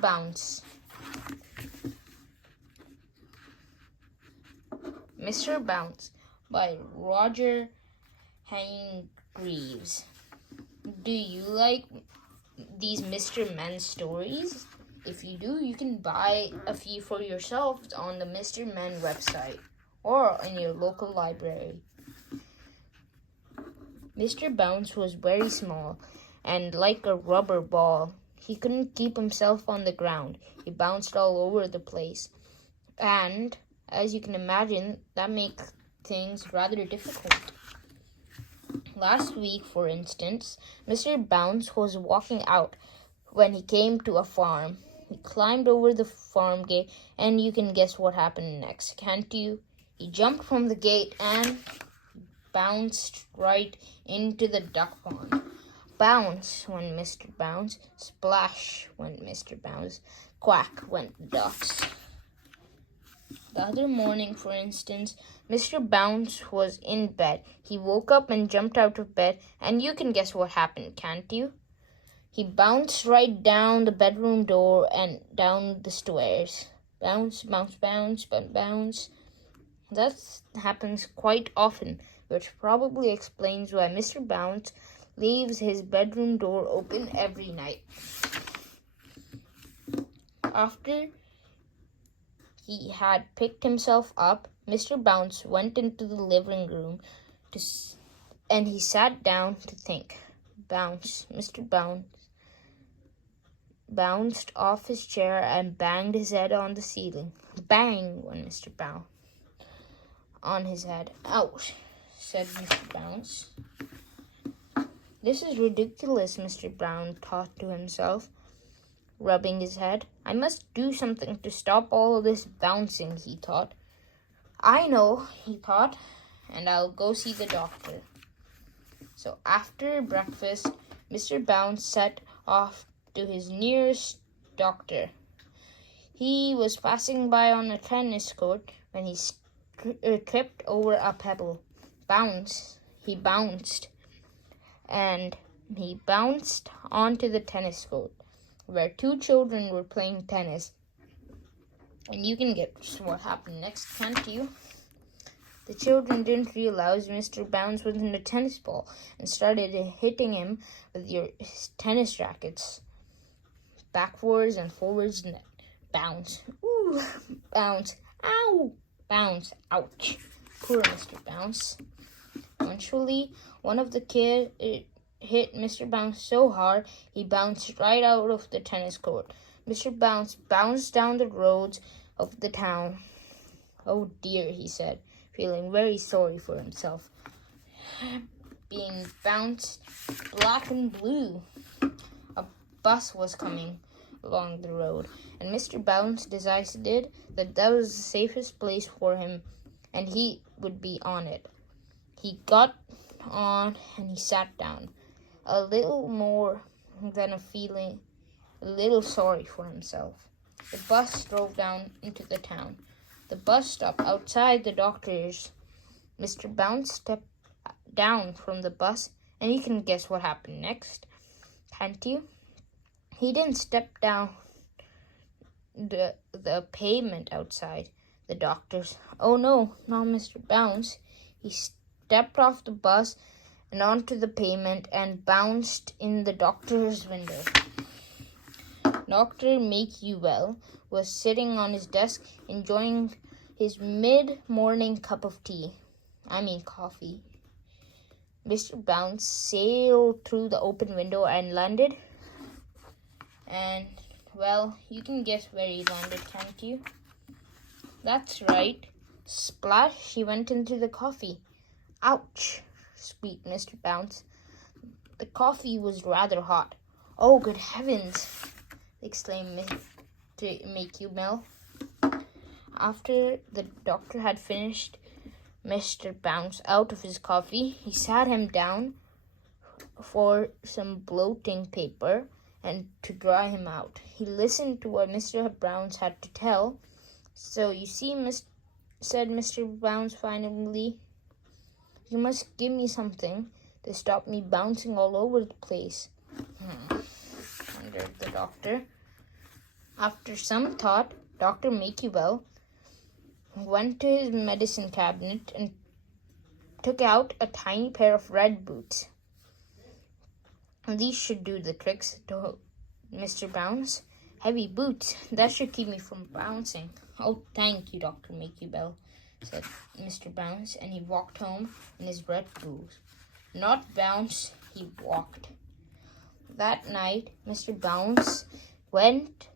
Bounce. Mr. Bounce by Roger Hargreaves. Do you like these Mr. Men stories? If you do, you can buy a few for yourself on the Mr. Men website or in your local library. Mr. Bounce was very small and like a rubber ball. He couldn't keep himself on the ground. He bounced all over the place. And, as you can imagine, that makes things rather difficult. Last week, for instance, Mr. Bounce was walking out when he came to a farm. He climbed over the farm gate, and you can guess what happened next, can't you? He jumped from the gate and bounced right into the duck pond. Bounce went Mr. Bounce, splash went Mr. Bounce, quack went the ducks. The other morning, for instance, Mr. Bounce was in bed. He woke up and jumped out of bed, and you can guess what happened, can't you? He bounced right down the bedroom door and down the stairs. Bounce, bounce, bounce, bounce, bounce. That happens quite often, which probably explains why Mr. Bounce leaves his bedroom door open every night. After he had picked himself up, Mr. Bounce went into the living room and he sat down to think. Bounce. Mr. Bounce bounced off his chair and banged his head on the ceiling. Bang went Mr. Bounce on his head. Ouch, said Mr. Bounce. This is ridiculous, Mr. Brown thought to himself, rubbing his head. I must do something to stop all of this bouncing, he thought. I know, he thought, and I'll go see the doctor. So after breakfast, Mr. Bounce set off to his nearest doctor. He was passing by on a tennis court when he tripped over a pebble. He bounced, and he bounced onto the tennis court, where two children were playing tennis. And you can guess what happened next, can't you? The children didn't realize Mr. Bounce was in a tennis ball and started hitting him with your tennis rackets. Backwards and forwards and bounce. Ooh, bounce. Ow! Bounce. Ouch. Poor Mr. Bounce. Eventually, one of the kids hit Mr. Bounce so hard, he bounced right out of the tennis court. Mr. Bounce bounced down the roads of the town. Oh dear, he said, feeling very sorry for himself. Being bounced black and blue. A bus was coming along the road, and Mr. Bounce decided that was the safest place for him, and he would be on it. He got on and he sat down, a little more than feeling a little sorry for himself. The bus drove down into the town. The bus stopped outside the doctor's. Mr. Bounce stepped down from the bus, and you can guess what happened next, can't you? He didn't step down the pavement outside the doctor's. Oh no, not Mr. Bounce. He stepped off the bus and onto the pavement and bounced in the doctor's window. Dr. Make-You-Well was sitting on his desk enjoying his mid-morning cup of coffee. Mr. Bounce sailed through the open window and landed. And, well, you can guess where he landed, can't you? That's right. Splash, he went into the coffee. Ouch, squeaked Mr. Bounce. The coffee was rather hot. Oh, good heavens, exclaimed Make-You-Well. After the doctor had finished Mr. Bounce out of his coffee, he sat him down for some blotting paper and to dry him out. He listened to what Mr. Bounce had to tell. So, you see, said Mr. Bounce finally, you must give me something to stop me bouncing all over the place. Wondered the doctor. After some thought, Dr. Makewell went to his medicine cabinet and took out a tiny pair of red boots. These should do the tricks, to Mr. Bounce. Heavy boots, that should keep me from bouncing. Oh, thank you, Dr. Makewell, said Mr. Bounce, and he walked home in his red boots. Not bounce, he walked. That night, Mr. Bounce went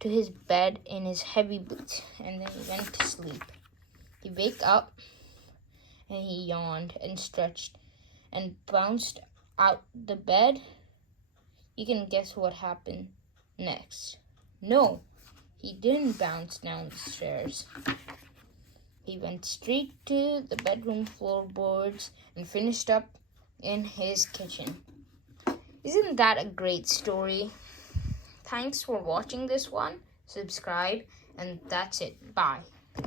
to his bed in his heavy boots, and then he went to sleep. He waked up, and he yawned and stretched and bounced out the bed. You can guess what happened next. No, he didn't bounce down the stairs. He went straight to the bedroom floorboards and finished up in his kitchen. Isn't that a great story? Thanks for watching this one. Subscribe, and that's it. Bye.